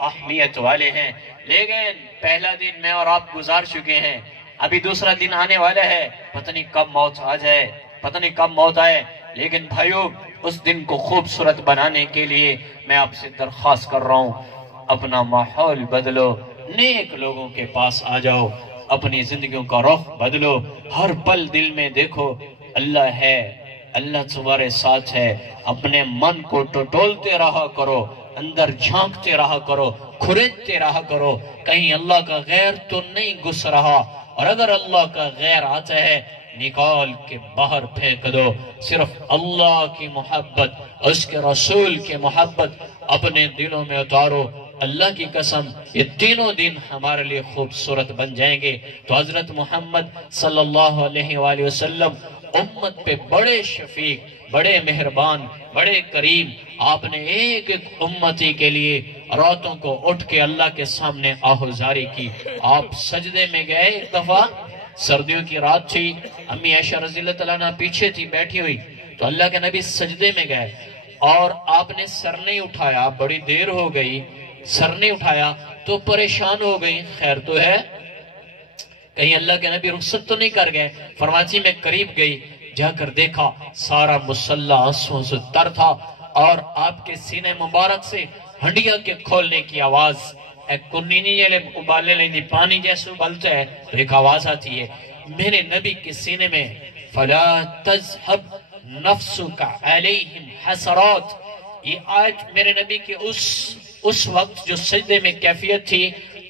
اہمیت والے ہیں، لیکن پہلا دن میں اور آپ گزار چکے ہیں، ابھی دوسرا دن آنے والا ہے، پتہ نہیں کب موت آ جائے، پتہ نہیں کب موت آئے۔ لیکن بھائیو، اس دن کو خوبصورت بنانے کے لیے میں آپ سے درخواست کر رہا ہوں، اپنا ماحول بدلو، نیک لوگوں کے پاس آ جاؤ، اپنی زندگیوں کا رخ بدلو، ہر پل دل میں دیکھو اللہ ہے، اللہ تمہارے ساتھ ہے۔ اپنے من کو ٹٹولتے رہا کرو، اندر جھانکتے رہا کرو، کھریدتے رہا کرو، کہیں اللہ کا غیر تو نہیں گھس رہا، اور اگر اللہ کا غیر آتا ہے نکال کے باہر پھینک دو۔ صرف اللہ کی محبت، اس کے رسول کی محبت اپنے دلوں میں اتارو۔ اللہ کی قسم یہ تینوں دن ہمارے لیے خوبصورت بن جائیں گے۔ تو حضرت محمد صلی اللہ علیہ وآلہ وسلم امت پہ بڑے شفیق، بڑے مہربان، بڑے کریم، آپ نے ایک ایک امتی کے لیے راتوں کو اٹھ کے اللہ کے سامنے آہوزاری کی۔ آپ سجدے میں گئے ایک دفعہ، سردیوں کی رات تھی، امی عائشہ رضی اللہ تعالیٰ عنہ پیچھے تھی بیٹھی ہوئی، تو اللہ کے نبی سجدے میں گئے اور آپ نے سر نہیں اٹھایا، بڑی دیر ہو گئی، سر نہیں اٹھایا تو پریشان ہو گئی، خیر تو ہے، کہیں اللہ کے نبی رخصت تو نہیں کر گئے۔ فرماتی میں قریب گئی، جا کر دیکھا سارا مسلح آنسوں سے تر تھا، اور آپ کے سینے مبارک سے ہنڈیا کے کھولنے کی آواز، ایک کنینی جلے ابالے لیندی پانی جیسے ابالتا ہے تو ایک آواز آتی ہے۔ میرے نبی کے سینے میں فَلَا تَذْهَبْ نَفْسُكَ عَلَيْهِمْ حَسَرَاتٍ، یہ آیت میرے نبی کے اس وقت جو سجدے میں کیفیت تھی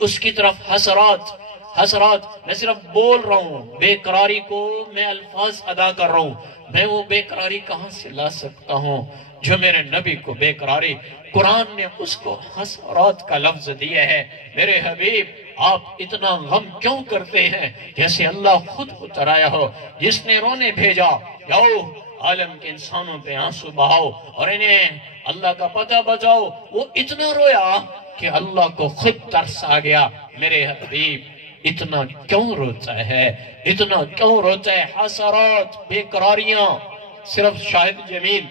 اس کی طرف حسرات، میں صرف بول رہا ہوں، بے قراری کو میں الفاظ ادا کر رہا ہوں، میں وہ بے قراری کہاں سے لا سکتا ہوں جو میرے نبی کو بے قراری، قرآن نے اس کو حسرات کا لفظ دیا ہے۔ میرے حبیب آپ اتنا غم کیوں کرتے ہیں؟ جیسے اللہ خود اتر آیا ہو، جس نے رونے بھیجا، جاؤ عالم کے انسانوں پہ آنسو بہاؤ اور انہیں اللہ کا پتہ بتاؤ، وہ اتنا رویا کہ اللہ کو خود ترس آ گیا۔ میرے حبیب اتنا کیوں روتا ہے؟ اتنا کیوں روتا ہے؟ حسرات، بے قراریاں، صرف شاہد جمیل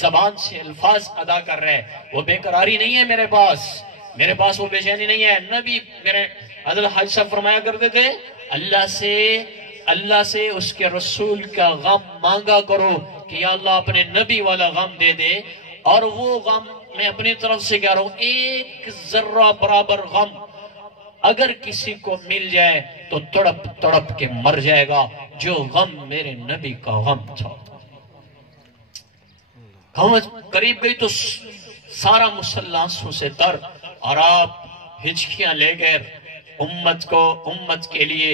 زبان سے الفاظ ادا کر رہے، وہ بے قراری نہیں ہے میرے پاس وہ بے چینی نہیں ہے۔ نبی میرے حضرت حاج صاحب فرمایا کرتے تھے، اللہ سے اس کے رسول کا غم مانگا کرو کہ یا اللہ اپنے نبی والا غم دے دے، اور وہ غم میں اپنی طرف سے کہہ رہا ہوں، ایک ذرہ برابر غم اگر کسی کو مل جائے تو تڑپ تڑپ کے مر جائے گا، جو غم میرے نبی کا غم تھا۔ قریب گئی تو سارا مسلح آنسوں سے تر، اور آپ ہچکیاں لے گئے، امت کے لیے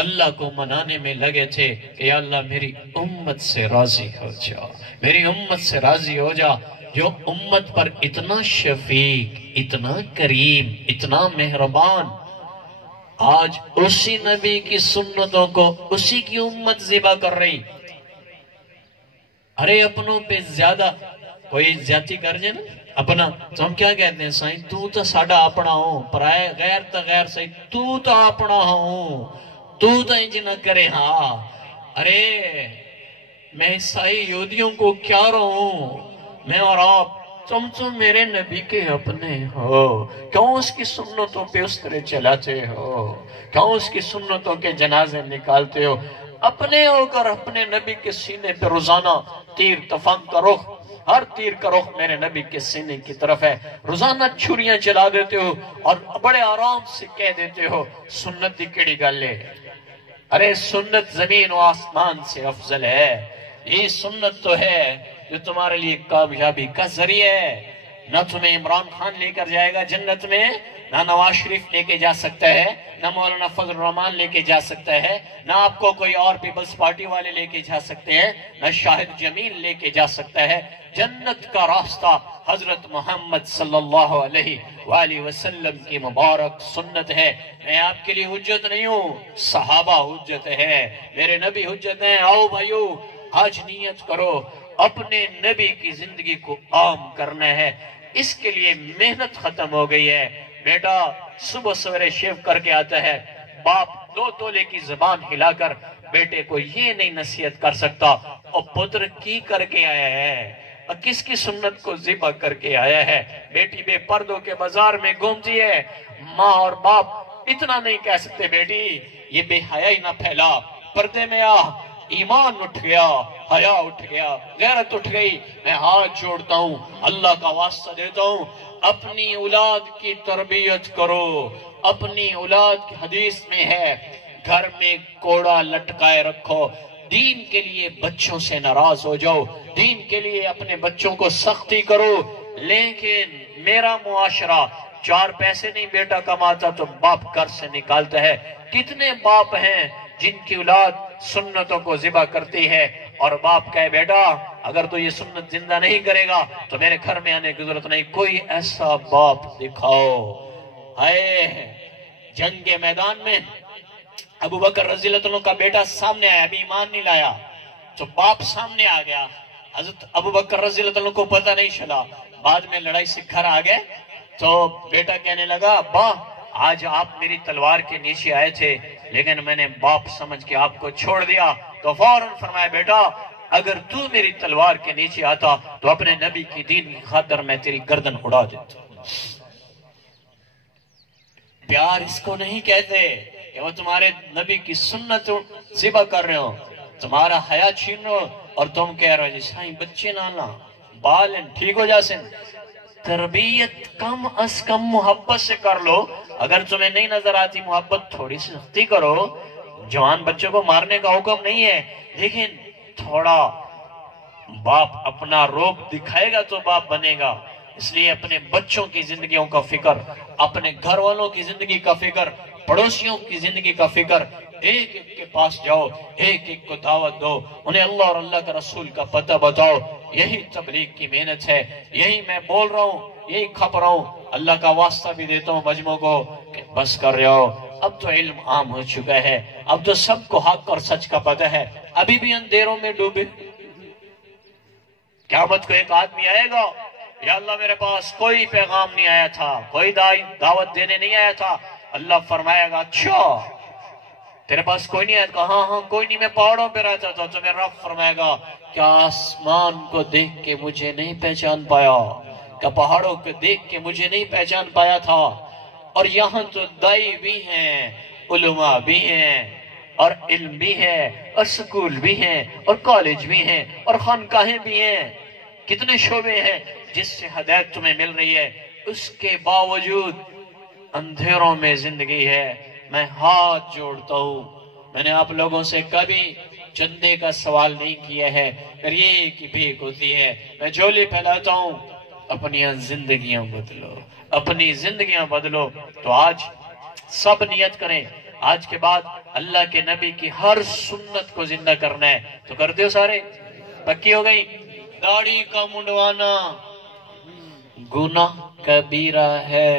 اللہ کو منانے میں لگے تھے کہ یا اللہ میری امت سے راضی ہو جا، میری امت سے راضی ہو جا، جو امت پر اتنا شفیق، اتنا کریم، اتنا مہربان، آج اسی نبی کی سنتوں کو اسی کی امت ذبح کر رہی۔ ارے اپنوں پہ زیادہ کوئی زیادتی کر جائے نا اپنا، تو ہم کیا کہتے ہیں؟ سائیں تو تا ساڑا اپنا ہوں، پرائے غیر تا غیر سائیں تو تا اپنا ہوں، تو تا انج نہ کرے۔ ہاں ارے میں عیسائی یہودیوں کو کیا رہوں، میں اور آپ، تم تو میرے نبی کے اپنے ہو، کیوں اس کی سنتوں پہ اس طرح چلاتے ہو؟ کیوں اس کی سنتوں کے جنازے نکالتے ہو؟ اپنے ہو کر اپنے نبی کے سینے پہ روزانہ تیر تفنگ کا رخ، ہر تیر کا رخ میرے نبی کے سینے کی طرف ہے، روزانہ چھریاں چلا دیتے ہو اور بڑے آرام سے کہہ دیتے ہو سنت دی کیڑی گل ہے۔ ارے سنت زمین و آسمان سے افضل ہے، یہ سنت تو ہے جو تمہارے لیے کامیابی کا ذریعہ ہے۔ نہ تمہیں عمران خان لے کر جائے گا جنت میں، نہ نواز شریف لے کے جا سکتا ہے، نہ مولانا فضل الرحمان لے کے جا سکتا ہے، نہ آپ کو کوئی اور پیپلز پارٹی والے لے کے جا سکتے ہیں، نہ شاہد جمیل لے کے جا سکتا ہے۔ جنت کا راستہ حضرت محمد صلی اللہ علیہ وآلہ وسلم کی مبارک سنت ہے۔ میں آپ کے لیے حجت نہیں ہوں، صحابہ حجت ہے، میرے نبی حجت ہیں۔ آؤ بھائیو، آج نیت کرو اپنے نبی کی زندگی کو عام کرنا ہے، اس کے لیے محنت ختم ہو گئی ہے۔ بیٹا صبح سویرے شیو کر کے آتا ہے، باپ 2 تولے کی زبان ہلا کر بیٹے کو یہ نہیں نصیحت کر سکتا اور پتر کی کر کے آیا ہے، اور کس کی سنت کو ذبح کر کے آیا ہے؟ بیٹی بے پردوں کے بازار میں گھومتی ہے، ماں اور باپ اتنا نہیں کہہ سکتے بیٹی یہ بے حیائی نہ پھیلا، پردے میں آ۔ ایمان اٹھ گیا، حیا اٹھ گیا، غیرت اٹھ گئی۔ میں ہاتھ جوڑتا ہوں، اللہ کا واسطہ دیتا ہوں، اپنی اولاد کی تربیت کرو۔ اپنی اولاد کی حدیث میں ہے گھر میں کوڑا لٹکائے رکھو، دین کے لیے بچوں سے ناراض ہو جاؤ، دین کے لیے اپنے بچوں کو سختی کرو، لیکن میرا معاشرہ 4 پیسے نہیں بیٹا کماتا تو باپ گھر سے نکالتا ہے۔ کتنے باپ ہیں جن کی اولاد سنتوں کو ذبح کرتی ہے اور باپ کہے بیٹا اگر تو یہ سنت زندہ نہیں کرے گا تو میرے گھر میں آنے کی ضرورت نہیں۔ کوئی ایسا باپ دکھاؤ۔ ہائے جنگ کے میدان میں ابو بکر رضی اللہ عنہ کا بیٹا سامنے آیا، ابھی ایمان نہیں لایا، تو باپ سامنے آ گیا۔ حضرت ابو بکر رضی اللہ عنہ کو پتہ نہیں چلا، بعد میں لڑائی سے گھر آ گئے تو بیٹا کہنے لگا ابا آج آپ میری تلوار کے نیچے آئے تھے لیکن میں نے باپ سمجھ کے آپ کو چھوڑ دیا۔ تو فوراً فرمایا بیٹا اگر تو میری تلوار کے نیچے آتا تو اپنے نبی کی دین کی خاطر میں تیری گردن اڑا دیتا۔ پیار اس کو نہیں کہتے کہ وہ تمہارے نبی کی سنت ذبح کر رہے ہو، تمہارا حیا چھین رہے ہو اور تم کہہ رہے ہو جی سائیں بچے نانا بالن ٹھیک ہو جاسن۔ تربیت کم از کم محبت سے کر لو، اگر تمہیں نہیں نظر آتی محبت تھوڑی سی سختی کرو۔ جوان بچوں کو مارنے کا حکم نہیں ہے، لیکن تھوڑا باپ اپنا روپ دکھائے گا تو باپ بنے گا۔ اس لیے اپنے بچوں کی زندگیوں کا فکر، اپنے گھر والوں کی زندگی کا فکر، پڑوسیوں کی زندگی کا فکر، ایک ایک کے پاس جاؤ، ایک ایک کو دعوت دو، انہیں اللہ اور اللہ کا رسول کا پتہ بتاؤ۔ یہی تبلیغ کی محنت ہے، یہی میں بول رہا ہوں، یہی کھپ رہا ہوں۔ اللہ کا واسطہ بھی دیتا ہوں مجموع کو کہ بس کر رہے ہو، اب تو علم عام ہو چکا ہے، اب تو سب کو حق اور سچ کا پتہ ہے، ابھی بھی اندھیروں میں ڈوبے۔ قیامت کو ایک آدمی آئے گا یا اللہ میرے پاس کوئی پیغام نہیں آیا تھا، کوئی دعوت دینے نہیں آیا تھا، اللہ فرمائے گا اچھا تیرے پاس کوئی نہیں آیا تھا؟ ہاں کوئی نہیں، میں پہاڑوں پہ رہتا تھا۔ تو میرا رب فرمائے گا کیا آسمان کو دیکھ کے مجھے نہیں پہچان پایا؟ کیا پہاڑوں کو دیکھ کے مجھے نہیں پہچان پایا تھا؟ اور یہاں تو دائی بھی ہیں، علماء بھی ہیں، اور علم بھی ہے، اور سکول بھی ہیں، اور کالج بھی ہیں، اور خانقاہیں بھی ہیں، کتنے شعبے ہیں جس سے ہدایت تمہیں مل رہی ہے، اس کے باوجود اندھیروں میں زندگی ہے۔ میں ہاتھ جوڑتا ہوں، میں نے آپ لوگوں سے کبھی چندے کا سوال نہیں کیا ہے، پھر یہ کی بھیک ہوتی ہے، میں جھولی پھیلاتا ہوں۔ اپنی زندگیاں بدلو، اپنی زندگیاں بدلو۔ تو آج سب نیت کریں، آج کے بعد اللہ کے نبی کی ہر سنت کو زندہ کرنا ہے۔ تو کرتے ہو سارے؟ پکی ہو گئی؟ داڑھی کا منڈوانا گناہ کبیرہ ہے،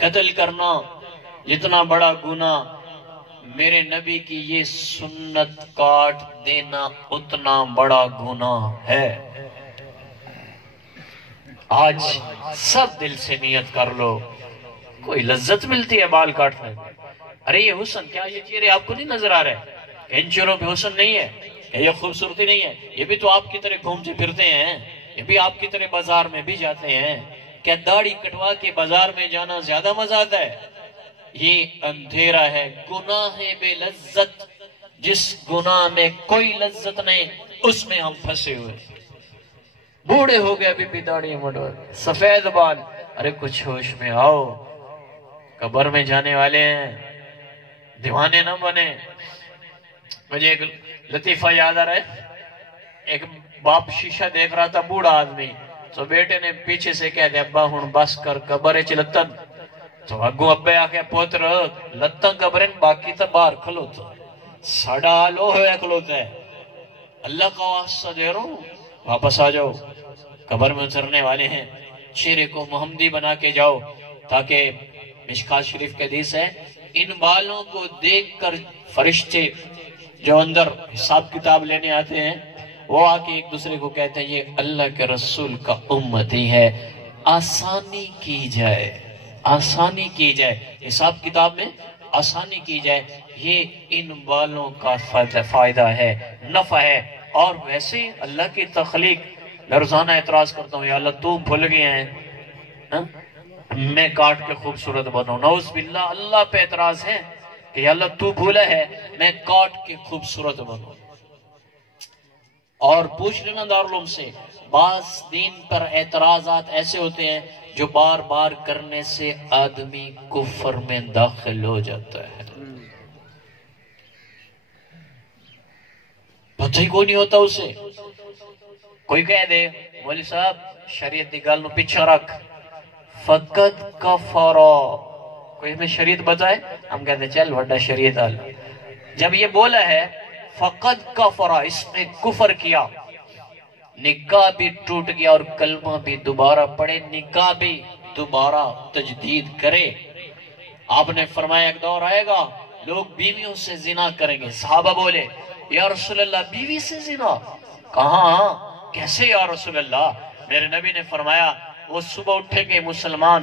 قتل کرنا جتنا بڑا گناہ، میرے نبی کی یہ سنت کاٹ دینا اتنا بڑا گناہ ہے۔ آج سب دل سے نیت کر لو۔ کوئی لذت ملتی ہے بال کاٹنے میں؟ ارے یہ حسن کیا یہ چہرے آپ کو نہیں نظر آ رہے؟ ان چہروں پہ حسن نہیں ہے، یہ خوبصورتی نہیں ہے، یہ بھی تو آپ کی طرح گھومتے پھرتے ہیں، یہ بھی آپ کی طرح بازار میں بھی جاتے ہیں۔ کیا داڑھی کٹوا کے بازار میں جانا زیادہ مزہ آتا ہے؟ یہ اندھیرا ہے، گناہ بے لذت، جس گناہ میں کوئی لذت نہیں اس میں ہم پھنسے ہوئے۔ بوڑھے ہو گئے ابھی بھی داڑھی مڈور، سفید بال، ارے کچھ ہوش میں آؤ، قبر میں جانے والے ہیں، دیوانے نہ بنے۔ مجھے ایک لطیفہ یاد آ رہا ہے، ایک باپ شیشہ دیکھ رہا تھا، بوڑھا آدمی، تو بیٹے نے پیچھے سے کہہ دیا ابا ہن بس کر قبر چ لتن۔ تو اگو ابے آکے پوتر لتن قبرن باقی تا باہر کھلوتا، ساڑا لو ہویا کھلوتا ہے، اللہ کا واسطہ دے رہا ہوں واپس آ جاؤ، قبر میں اترنے والے ہیں۔ چہرے کو محمدی بنا کے جاؤ، تاکہ مشکات شریف کے حدیث ہے ان بالوں کو دیکھ کر فرشتے جو اندر حساب کتاب لینے آتے ہیں وہ آکے ایک دوسرے کو کہتے ہیں یہ اللہ کے رسول کا امتی ہے، آسانی کی جائے، آسانی کی جائے، حساب کتاب میں آسانی کی جائے، یہ ان بالوں کا فائدہ ہے، نفع ہے۔ اور ویسے ہی اللہ کی تخلیق میں روزانہ اعتراض کرتا ہوں، یا اللہ تو بھول گئے ہیں میں کاٹ کے خوبصورت بناؤں. نعوذ باللہ، اللہ پہ اعتراض ہے کہ یا اللہ تو بھولا ہے میں کاٹ کے خوبصورت بناؤں. اور پوچھ لینا دارالعلوم سے، بعض دین پر اعتراضات ایسے ہوتے ہیں جو بار بار کرنے سے آدمی کفر میں داخل ہو جاتا ہے. پتہ ہی کوئی نہیں ہوتا اسے. کوئی کہہ دے مولوی صاحب شریعت دی گل نو پیچھے رکھ، فقط کفرا، کوئی ہمیں شریعت بتائے، ہم کہتے ہیں چل وڈا شریعت آل. جب یہ بولا ہے فقط کفرا، اس نے کفر کیا، نکاح بھی ٹوٹ گیا اور کلمہ بھی دوبارہ پڑھے، نکاح بھی دوبارہ تجدید کرے. آپ نے فرمایا ایک دور آئے گا لوگ بیویوں سے زنا کریں گے. صحابہ بولے یا رسول اللہ بیوی سے زنا؟ کہاں، کیسے یا رسول اللہ؟ میرے نبی نے فرمایا وہ صبح اٹھے گے مسلمان،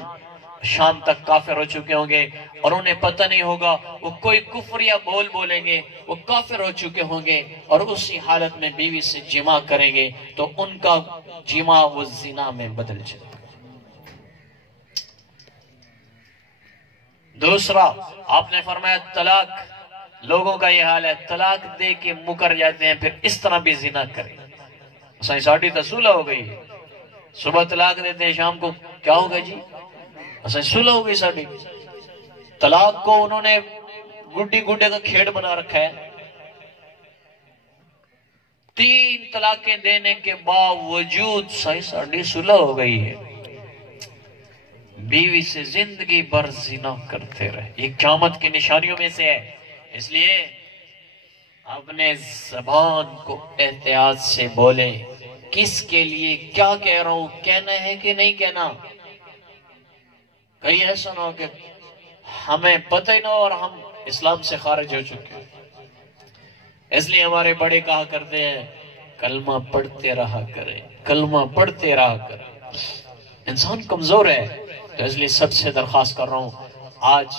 شام تک کافر ہو چکے ہوں گے اور انہیں پتہ نہیں ہوگا، وہ کوئی کفر یا بول بولیں گے، وہ کافر ہو چکے ہوں گے اور اسی حالت میں بیوی سے جمع کریں گے تو ان کا جمع وہ زنا میں بدل جائے. دوسرا آپ نے فرمایا طلاق، لوگوں کا یہ حال ہے طلاق دے کے مکر جاتے ہیں پھر اس طرح بھی زنا کریں. ساڑھی تو صلح ہو گئی، صبح طلاق دیتے ہیں شام کو کیا ہوگا جی، صلح ہو گئی ساڑھی. طلاق کو انہوں نے گڈی گڈے کا کھیڑ بنا رکھا ہے. 3 طلاقیں دینے کے باوجود ساڑھی صلح ہو گئی ہے، بیوی سے زندگی بھر زنا کرتے رہے. یہ قیامت کی نشانیوں میں سے ہے. اس لیے اپنے زبان کو احتیاط سے بولیں. کس کے لیے کیا کہہ رہا ہوں، کہنا ہے کہ نہیں کہنا. کہیں ایسا نہ ہو کہ ہمیں پتہ ہی نہ ہو اور ہم اسلام سے خارج ہو چکے ہیں. اس لیے ہمارے بڑے کہا کرتے ہیں کلمہ پڑھتے رہا کرے، کلمہ پڑھتے رہا کرے. انسان کمزور ہے، تو اس لیے سب سے درخواست کر رہا ہوں، آج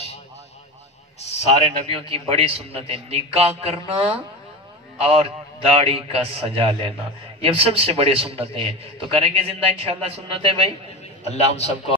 سارے نبیوں کی بڑی سنت ہے نکاح کرنا اور داڑھی کا سجا لینا. یہ سب سے بڑی سنتیں ہیں، تو کریں گے زندہ انشاءاللہ سنتیں بھائی. اللہ ہم سب کو